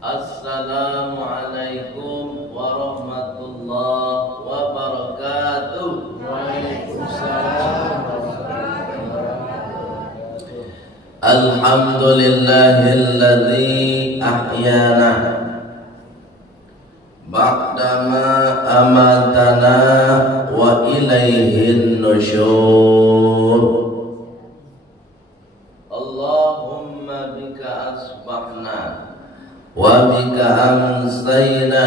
Assalamualaikum warahmatullahi wabarakatuh. Waalaikumsalam warahmatullahi wabarakatuh. Alhamdulillahilladzi ahyana ba'dama amatana wa ilaihin nusyur. Allahumma bika asbahna wa bika amsayna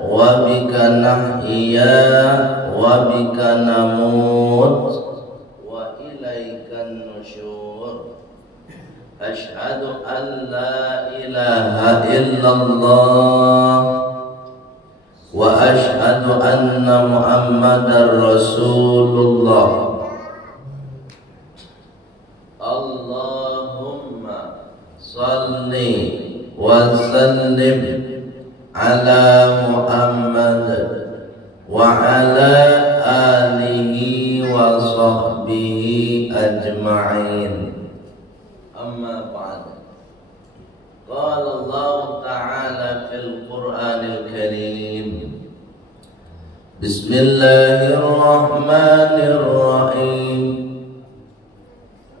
wa bika nahya wa bika namut wa ilaikan nusyur. Asyhadu an la ilaha illallah wa asyhadu anna Muhammadar Rasulullah. Allahumma salli wa sallim ala Muhammad wa ala alihi wa sahbihi ajma'in. Amma ba'd. Qala Allah Ta'ala fil Qur'anil Karim. Bismillahirrahmanirrahim.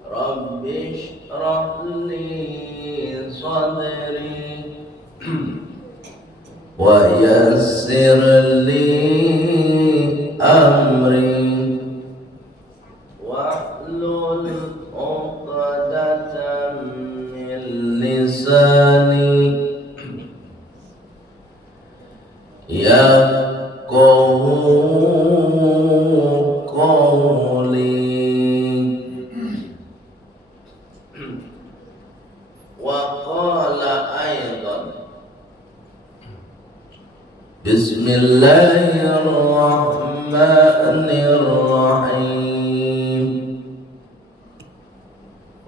Rabbi shrah li sadri wa yassir li amri wahlul 'uqdatam min lisani yafqahu qawli. Wa qala aidan Bismillahirrahmanirrahim.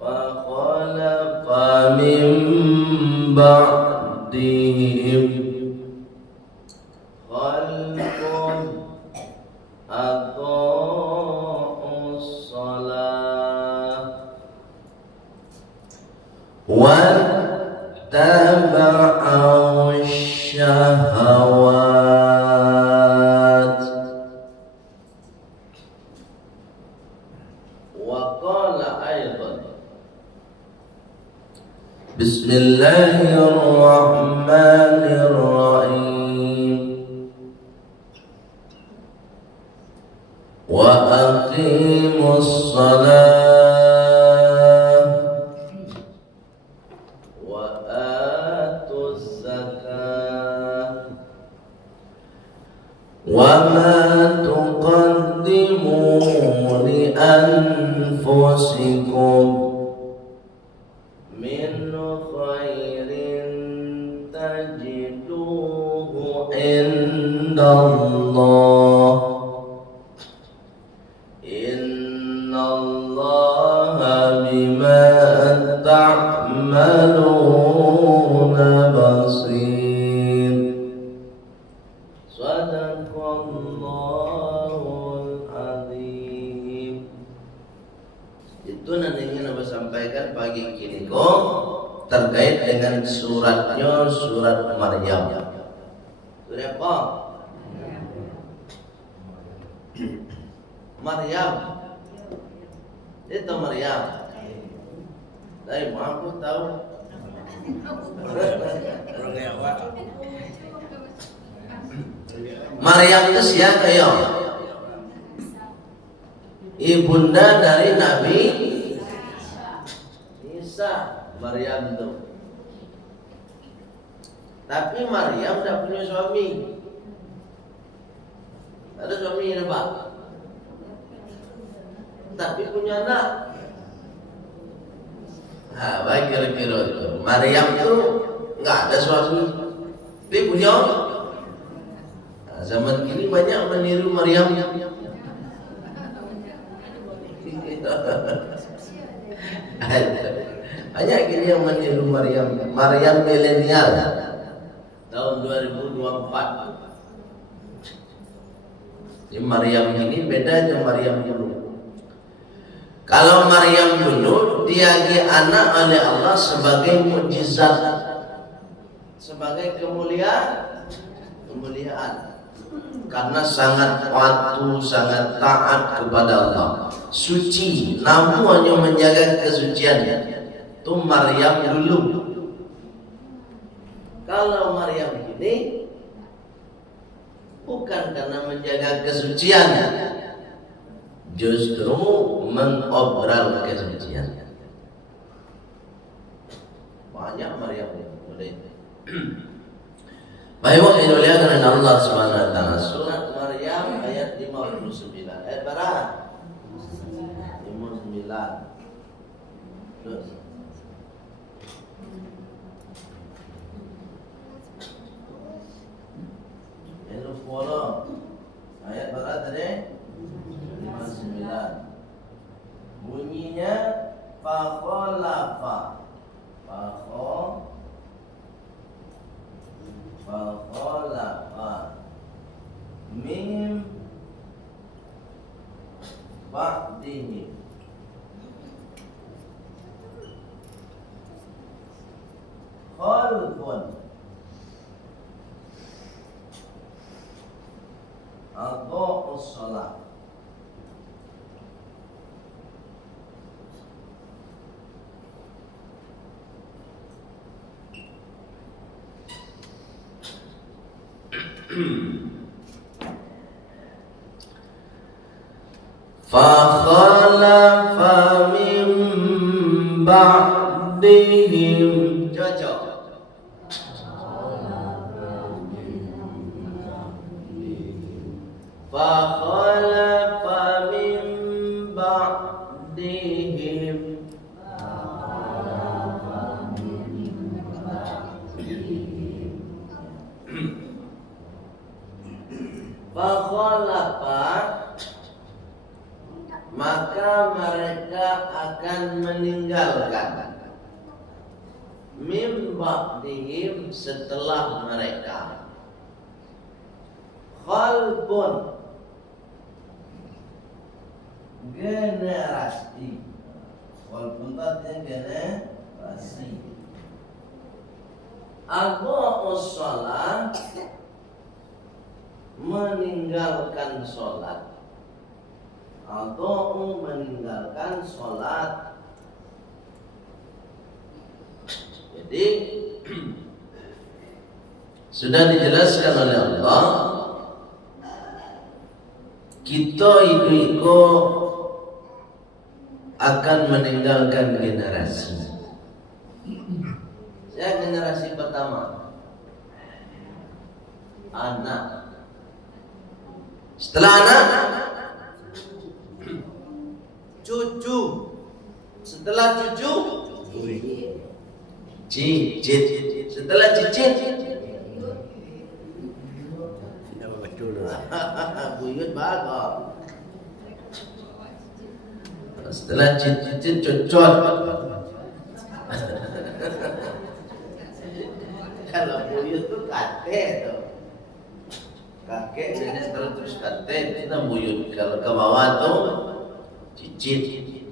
Wa qala fa min ba'dihim khalqun adaa'us shalah wa taba'u syahawat. Wa qala aidan Bismillahirrahmanirrahim. Wa aqimus shalah wa atuz zakah wa ma tuqaddimu li anfusikum min khairin tajiduhu indallah innallaha bima ta'maluna basir. Sadaqallahul azim. Itu nanti ingin Abah sampaikan pagi ini kok terkait dengan suratnya, surat Maryam. Surat apa? Maryam. Itu Maryam. Tapi aku tahu. Maryam itu siapa ya? Ibunda dari Nabi Isa. Maryam itu. Tapi Maryam tidak punya suami. Ada suami ini Pak. Tapi punya anak. Nah, baik kira-kira itu. Maryam itu nggak ada suami. Dia punya. Nah, zaman kini banyak meniru Maryam. Banyak gini yang meniru Maryam. Maryam milenial tahun 2024. Jadi Maryam ini beda dengan Maryam dulu. Kalau Maryam dulu dia anak oleh Allah sebagai mukjizat, sebagai kemuliaan, karena sangat patuh, sangat taat kepada Allah, suci, namun hanya menjaga kesuciannya. Itu Maryam dulu. Kalau Maryam ini bukan karena menjaga kesuciannya, justru mengobral kesuciannya. Banyak Maryam yang boleh. Baik, yang dimuliakan oleh Allah Subhanahu wa taala. Surat Maryam ayat 59. Ayat berapa? 59. Terus. Yang follow. Ayat berapa tadi? 59. Bunyinya fakhalafa. Fakhalafa min ba'dihi khalqun aqa'us shalah. Fakhalafa min ba'dihim, cocok. Fakhalafa min ba'dihim fakhalafa, maka mereka akan meninggalkan, min ba'dihim, setelah mereka, khalbun, generasi. Khalbun artinya generasi. Aqa'us shalah, meninggalkan sholat, atau meninggalkan sholat. Jadi sudah dijelaskan oleh Allah, kita itu akan meninggalkan generasi. Saya generasi pertama, anak. Setelah anak, cucu. Setelah cucu, cicit. Setelah cicit, buyut bagus. Setelah cicit, cocot. Kalau buyut itu kakek tuh. Kakek nenek terus kakek itu buyut. Kalau ke bawah tuh cicit.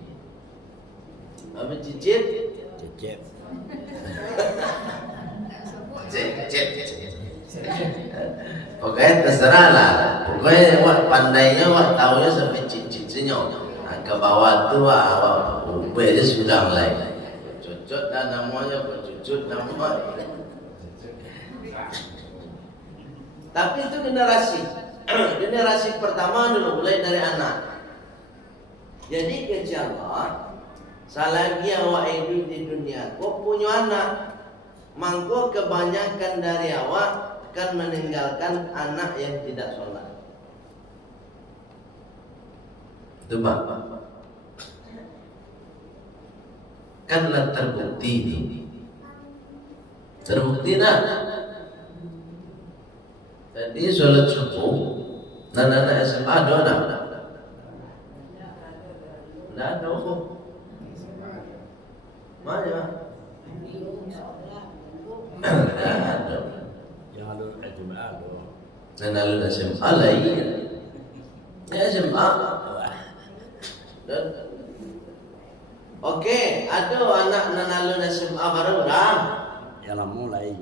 Apa cicit? Cicit. Pokoknya terserah lah. Pokoknya wak pandainya, wak taunya sampai cicit senyum. Nah, ke bawah tuh wak aja sudah mulai. Cucut dan namanya, cucut namanya. Tapi itu generasi. Generasi pertama dulu mulai dari anak. Jadi kejalan selagi awak hidup di dunia, kau punya anak, mangko kebanyakan dari awak akan meninggalkan anak yang tidak sholat. Itu Pak. Kanlah terbukti ini. Terbukti nak. Tadi sholat subuh, anak-anak SMA ada tak? Tidak ada. Mana? Ada. Yang alun SMA ada. Dan alun SMA lah iya. SMA. Dan oke, ada anak alun SMA baru dah. Yang mulai.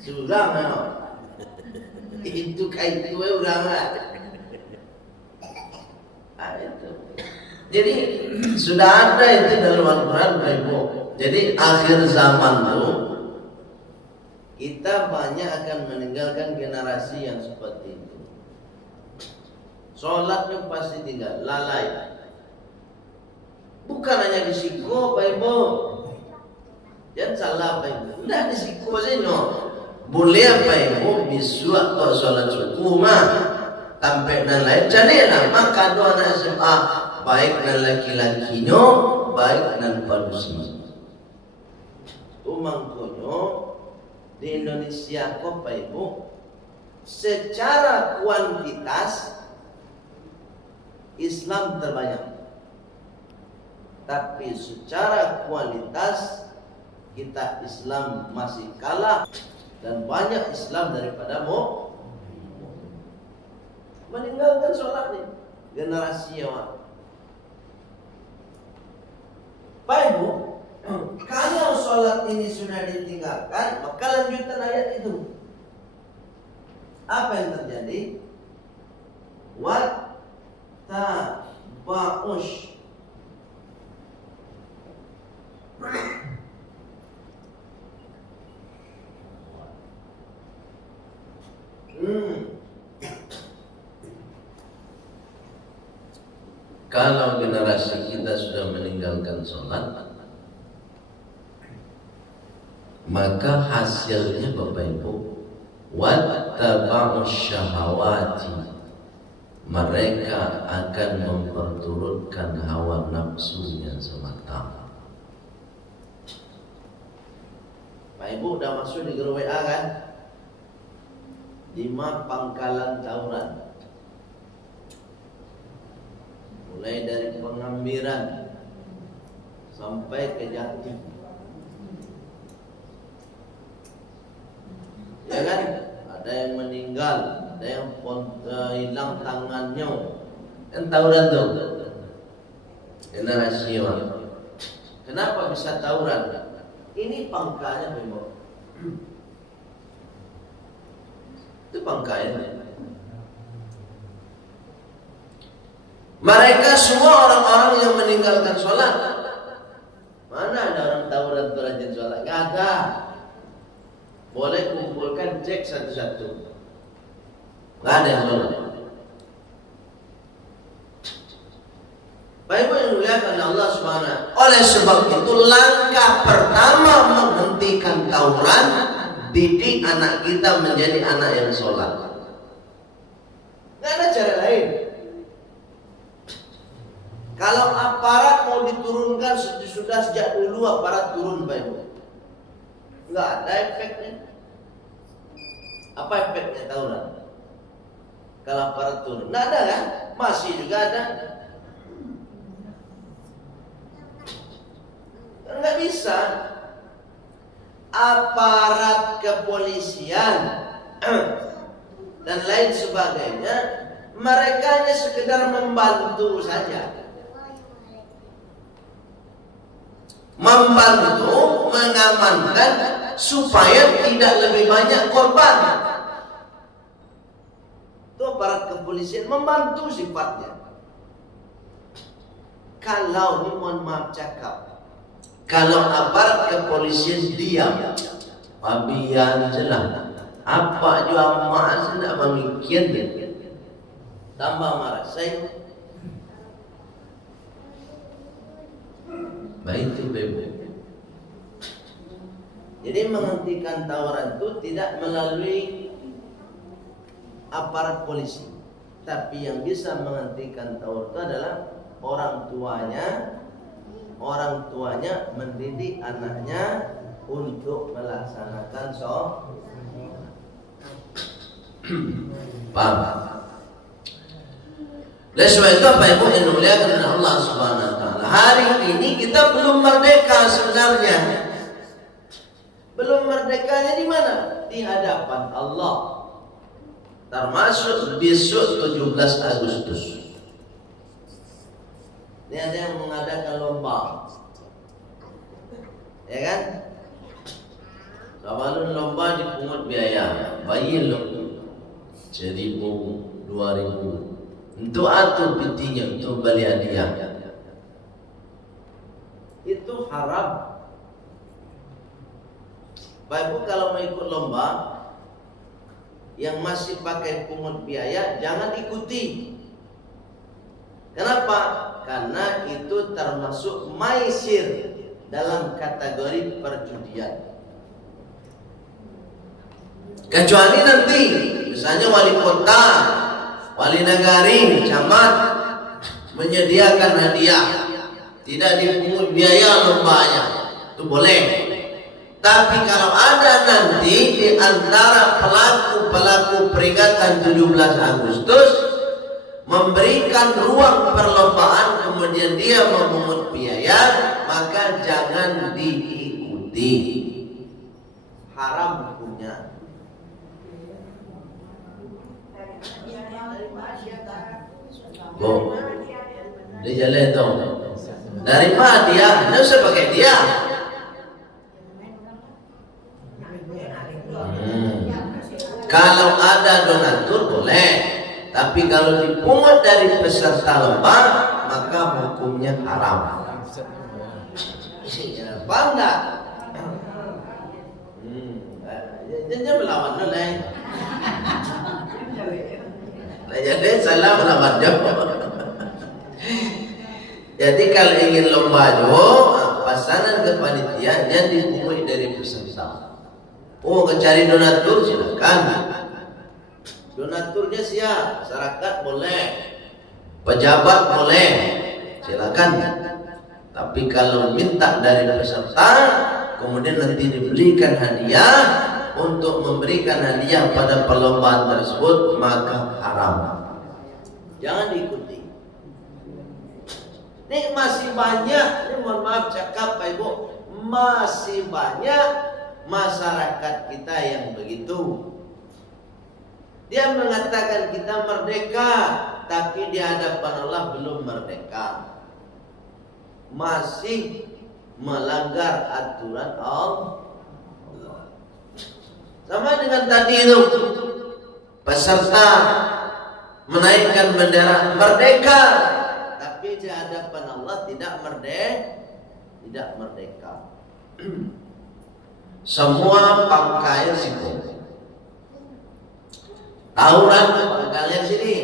Sudah mana? Itu kayak itu udah nggak. Nah, itu. Jadi sudah ada itu dalam Al-Quran, Ibu. Jadi akhir zaman itu kita banyak akan meninggalkan generasi yang seperti itu. Sholatnya pasti tinggal, lalai. Bukan hanya di siko, Pak Ibu. Jangan salah, Pak Ibu. Tidak di siko sih, no. Boleh, Pak Ibu, bisu atau sholat subuh mah. Sampai dan lain. Jadi lah, maka doa anak SMA baik dan laki-lakinya, baik dan padusi. Umangkonyo di Indonesia kok, Pak Ibu, secara kuantitas Islam terbanyak, tapi secara kualitas kita Islam masih kalah dan banyak Islam daripada meninggalkan sholat nih generasi yang Pak Ibu, kalau sholat ini sudah ditinggalkan, maka lanjutan ayat itu apa yang terjadi? Ba'ush. Kalau generasi kita sudah meninggalkan sholat, maka hasilnya Bapak Ibu, wattaba'us syahawati, mereka akan memperturutkan hawa nafsunya semata. Pak Ibu udah masuk di grup WA kan? 5 pangkalan tawuran, mulai dari Pengambiran sampai ke Jati, ya kan? Ada yang meninggal, ada yang hilang tangannya, kan tawuran tuh generasi orang. Kenapa bisa tawuran? Ini pangkalnya memang itu pangkalnya. Mereka semua orang-orang yang meninggalkan sholat. Mana ada orang tawuran rajin sholat? Gak ada. Boleh kumpulkan, cek satu-satu. Gak ada yang sholat. Baik yang dimuliakan Allah Subhanahu. Oleh sebab itu langkah pertama menghentikan tawuran, didik anak kita menjadi anak yang sholat. Gak ada cara lain. Kalau aparat mau diturunkan sudah sejak dulu aparat turun, Pak Ibu. Enggak ada efeknya. Apa efeknya tawuran? Kalau aparat turun, enggak ada kan? Masih juga ada. Enggak bisa. Aparat kepolisian dan lain sebagainya, mereka hanya sekedar membantu saja. Membantu mengamankan supaya tidak lebih banyak korban. Itu aparat kepolisian membantu sifatnya. Kalau ini mohon maaf cakap, kalau aparat kepolisian diam, pabian jelas, apa juga mas tidak memikirkan, tambah marah saya. Baik itu Ibu. Jadi menghentikan tawuran itu tidak melalui aparat polisi, tapi yang bisa menghentikan tawuran itu adalah orang tuanya mendidik anaknya untuk melaksanakan sholat. Paham? Oleh sebab itu Bapak Ibu yang dimuliakan oleh Allah Subhanahu wa taala, hari ini kita belum merdeka sebenarnya. Belum merdekanya di mana? Di hadapan Allah. Termasuk besok 17 Agustus. Ini ada yang mengadakan lomba, ya kan? Kabalun lomba dipungut biaya, bayi lo 1.000, 2.000. Untuk atu pintinya untuk beli hadiah. Itu haram. Bapak Ibu kalau mau ikut lomba yang masih pakai pungut biaya jangan ikuti. Kenapa? Karena itu termasuk maisir dalam kategori perjudian. Kecuali nanti misalnya wali kota, wali nagari, camat menyediakan hadiah, tidak dipungut biaya lombanya, itu boleh. Tapi kalau ada nanti di antara pelaku-pelaku peringatan 17 Agustus memberikan ruang perlombaan kemudian dia memungut biaya, maka jangan diikuti. Haram hukumnya. Oh, dia jalan dong. Dari mana dia? Nggak usah pakai dia. Kalau ada donatur boleh, tapi kalau dipungut dari peserta lomba maka hukumnya haram. Paham nggak? Jangan melawan dulu. Jadi salah melawan jawab. Jadi kalau ingin lomba pasangan ke panitia dia dipungut dari peserta. Oh, cari donatur silakan. Donaturnya siap, masyarakat boleh, pejabat boleh, silakan. Tapi kalau minta dari peserta, kemudian nanti diberikan hadiah untuk memberikan hadiah pada perlombaan tersebut, maka haram. Jangan diikuti. Ini masih banyak, ini mohon maaf cakap Pak Ibu, masih banyak masyarakat kita yang begitu. Dia mengatakan kita merdeka, tapi di hadapan Allah belum merdeka. Masih melanggar aturan Allah. Sama dengan tadi itu, peserta menaikkan bendera merdeka, tapi di hadapan Allah tidak merdeka. Semua pangkal situ. Tawuran pangkalnya sini.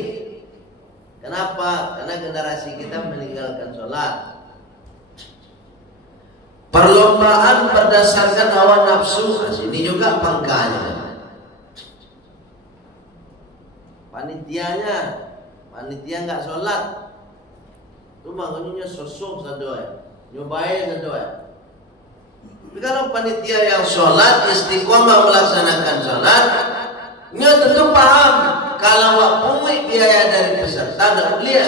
Kenapa? Karena generasi kita meninggalkan sholat. Perlombaan berdasarkan hawa nafsu, sini juga pangkalnya. Panitia nggak sholat, itu makanya sosok sadoy, nyobain sadoy. Tapi kalau panitia yang sholat, istiqomah melaksanakan sholat, nya tentu paham kalau wak pungut biaya dari peserta tidak boleh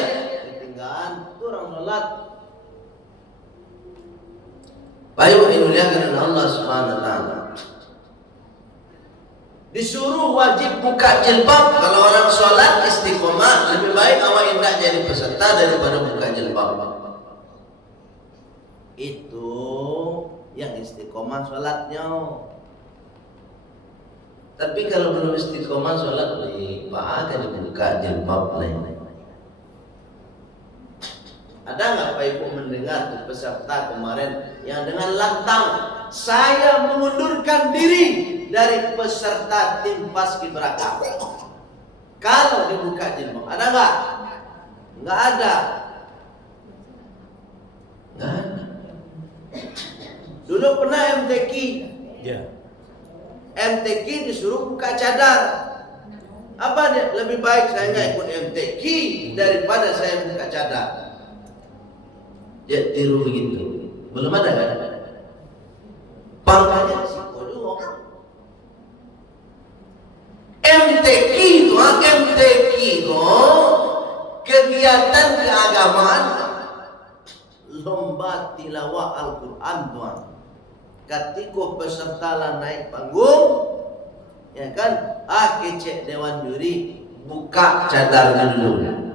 ketinggalan itu orang sholat. Baik dimuliakan Allah Subhanahu wa taala. Disuruh wajib buka jilbab kalau orang sholat istiqomah, lebih baik awak indah jadi peserta daripada buka jilbab. Itu yang istiqomah sholatnya. Tapi kalau belum istiqomah sholat, akan dibuka jilbab lain. Ada nggak Pak Ibu mendengar peserta kemarin yang dengan lantang saya mengundurkan diri dari peserta tim paskibraka kalau dibuka jilbab? Ada nggak? Nggak ada. Nggak ada. Dulu pernah MTQ. Ya. MTQ disuruh buka cadar. Apa dia? Lebih baik saya nggak ikut MTQ daripada saya buka cadar. Dia tiru begitu. Belum ada kan? Pangkalnya risiko dulu. MTQ itu kegiatan keagamaan, lomba tilawah Al-Quran tuan. Ketika peserta lah naik panggung, ya kan? Kecek dewan juri buka cadarnya dulu.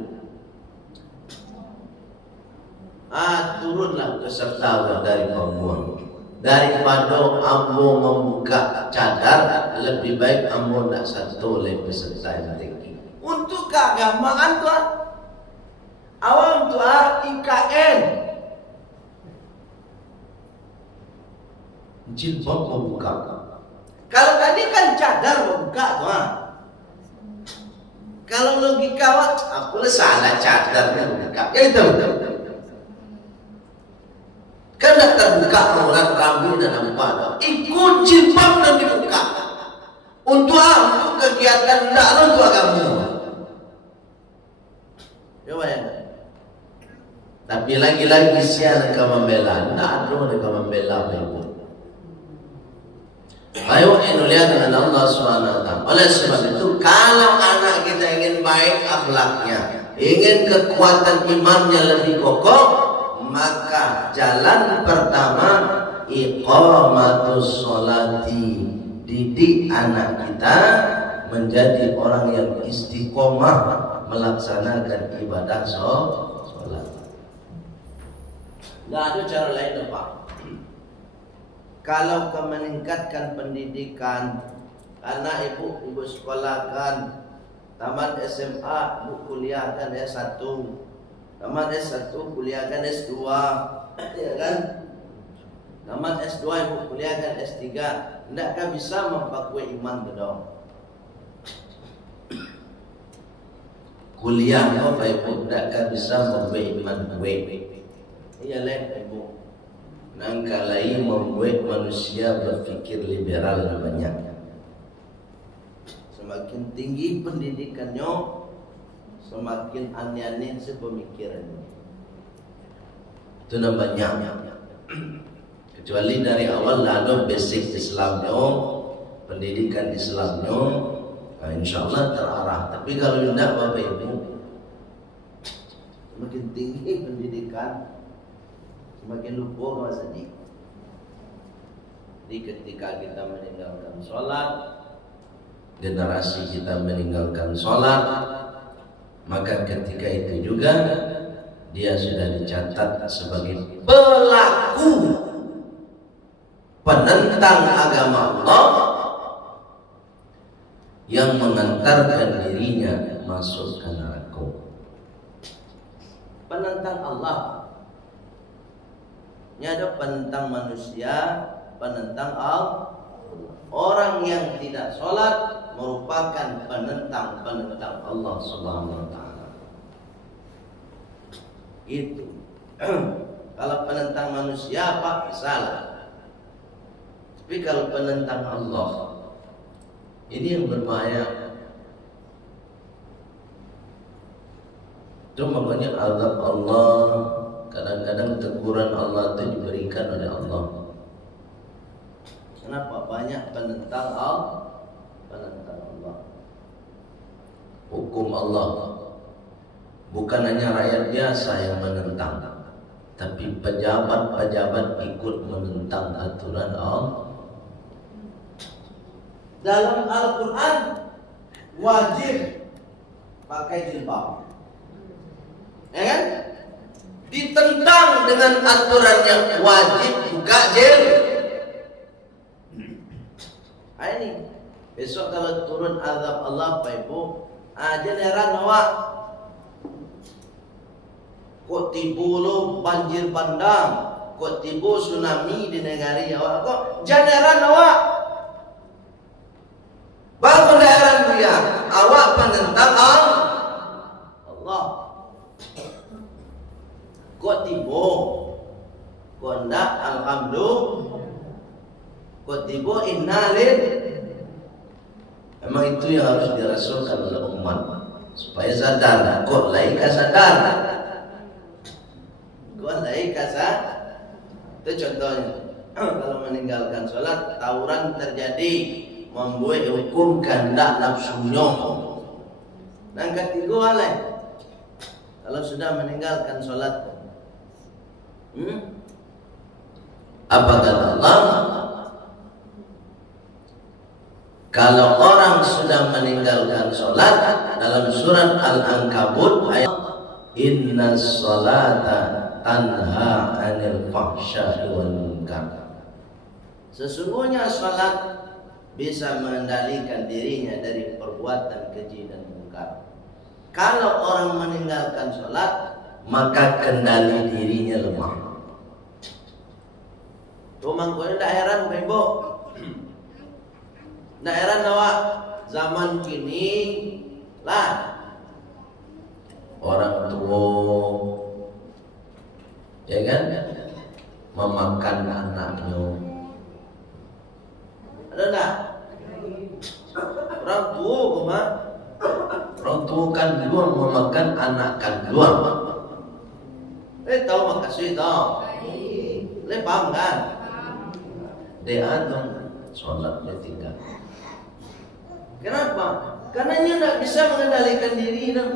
Turunlah peserta dari panggung. daripada ambo membuka cadar, lebih baik ambo nak satu oleh peserta yang tinggi. Untuk keagamaan tuh, awam tuh IKN, jilbab membuka. Kalau tadi kan cadar membuka tuh. Kalau logika aku salah cadarnya membuka. Ya itu. Kan tak terbuka aurat rambut dan apa. Ikut jilbab dan dibuka. Untuk apa? Untuk kegiatan tidak untuk agama. Ya bayangkan. Tapi lagi-lagi siapa yang membela? Tidak ada yang membela ibu. Ayo lihat dengan Allah SWT. Oleh sebab itu, kalau anak kita ingin baik akhlaknya, ingin kekuatan imannya lebih kokoh, maka jalan pertama iqamatus sholati. Didik anak kita menjadi orang yang istiqomah melaksanakan ibadah sholat. Tidak ada cara lain, Pak. Kalau kau meningkatkan pendidikan, anak ibu sekolahkan, tamat SMA, ibu kuliahkan S1, tamat S1, kuliahkan S2, ya kan? Tamat S2, ibu kuliahkan S3, tidakkah bisa memperkuat iman dong? Kuliah apa ibu, tidakkah bisa memperkuat iman gue? Iyalah ibu. Nangkalai membuat manusia berpikir liberal namanya. Semakin tinggi pendidikannya, semakin aneh-aneh sepemikirannya. Itu namanya. Kecuali dari awal ada basic Islamnya, pendidikan Islamnya, nah insya Allah terarah. Tapi kalau tidak Bapak Ibu, semakin tinggi pendidikan, semakin lupa masa ini. Jadi ketika kita meninggalkan sholat, generasi kita meninggalkan sholat, maka ketika itu juga dia sudah dicatat sebagai pelaku penentang agama Allah yang mengantarkan dirinya masuk ke neraka. Penentang Allah. Ini ada penentang manusia, penentang Allah. Orang yang tidak sholat merupakan penentang Allah Subhanahu wa Ta'ala. Itu. Kalau penentang manusia apa? Salah. Tapi kalau penentang Allah, ini yang berbahaya. Itu makanya azab Allah, kadang-kadang teguran Allah itu diberikan oleh Allah. Kenapa? Banyak penentang Allah. Hukum Allah. Bukan hanya rakyat biasa yang menentang, tapi pejabat-pejabat ikut menentang aturan Allah. Dalam Al-Quran wajib pakai jilbab, ya kan? Ditentang dengan aturannya wajib buka jilbab. Ini besok kalau turun azab Allah Pak Ibu, heran awak. Kok tibu lo banjir bandang, kok tibu tsunami di negara awak, kok heran awak. Baru heran dia, awak penentang Allah. Kok tibu, kok ndak alhamdulillah, kok tibu innalil. Emang itu yang harus dirasakan oleh umat supaya sadar. Kok laika sadar, kok laika sadar. Itu contohnya. Kalau meninggalkan sholat, tawuran terjadi, membuat hukum kehendak nafsunya. Dan ketiga oleh kalau sudah meninggalkan sholat, apa kata Allah? Kalau orang sudah meninggalkan sholat, dalam surat Al-Ankabut ayat Inna sholata tanha anil fahsya'i wal munkar. Sesungguhnya salat bisa mengendalikan dirinya dari perbuatan keji dan mungkar. Kalau orang meninggalkan salat, maka kendali dirinya lemah. Rumah gue tidak heran, Ibu. Tidak heran bahwa zaman kini lah orang tua, ya kan, memakan anaknya. Ada enggak? Orang tua koma. Orang tua kan dua memakan anak kan dua. Tahu makasih tahu. Paham kan? Dia dong sholat dia tinggal. Kenapa? Karena dia tidak bisa mengendalikan diri dong.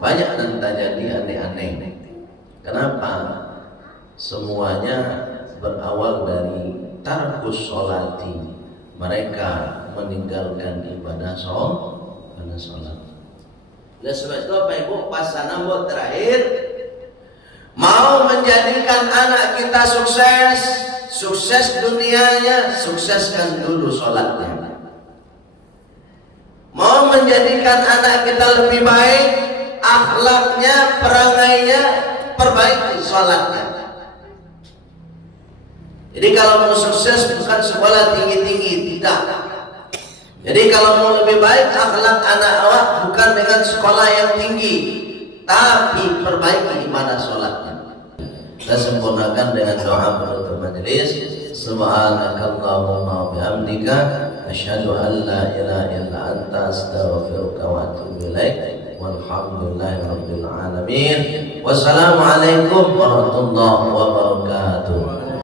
Banyak yang terjadi aneh-aneh. Kenapa? Semuanya berawal dari tarkus sholati. Mereka meninggalkan ibadah sholat. Oleh sebab itu Bapak Ibu, pasangan buat terakhir, mau menjadikan anak kita sukses dunianya, sukseskan dulu sholatnya. Mau menjadikan anak kita lebih baik, akhlaknya, perangainya, perbaiki sholatnya. Jadi kalau mau sukses bukan sekolah tinggi-tinggi, tidak. Jadi kalau mau lebih baik akhlak anak awak bukan dengan sekolah yang tinggi, tapi perbaiki ibadah sholatnya. Kita sempurnakan dengan doa penutup majelis. Subhanakallahumma wa bihamdika asyhadu an la ilaha illa anta astaghfiruka wa atubu ilaik. Walhamdulillahirabbil alamin. Wassalamualaikum warahmatullahi wabarakatuh.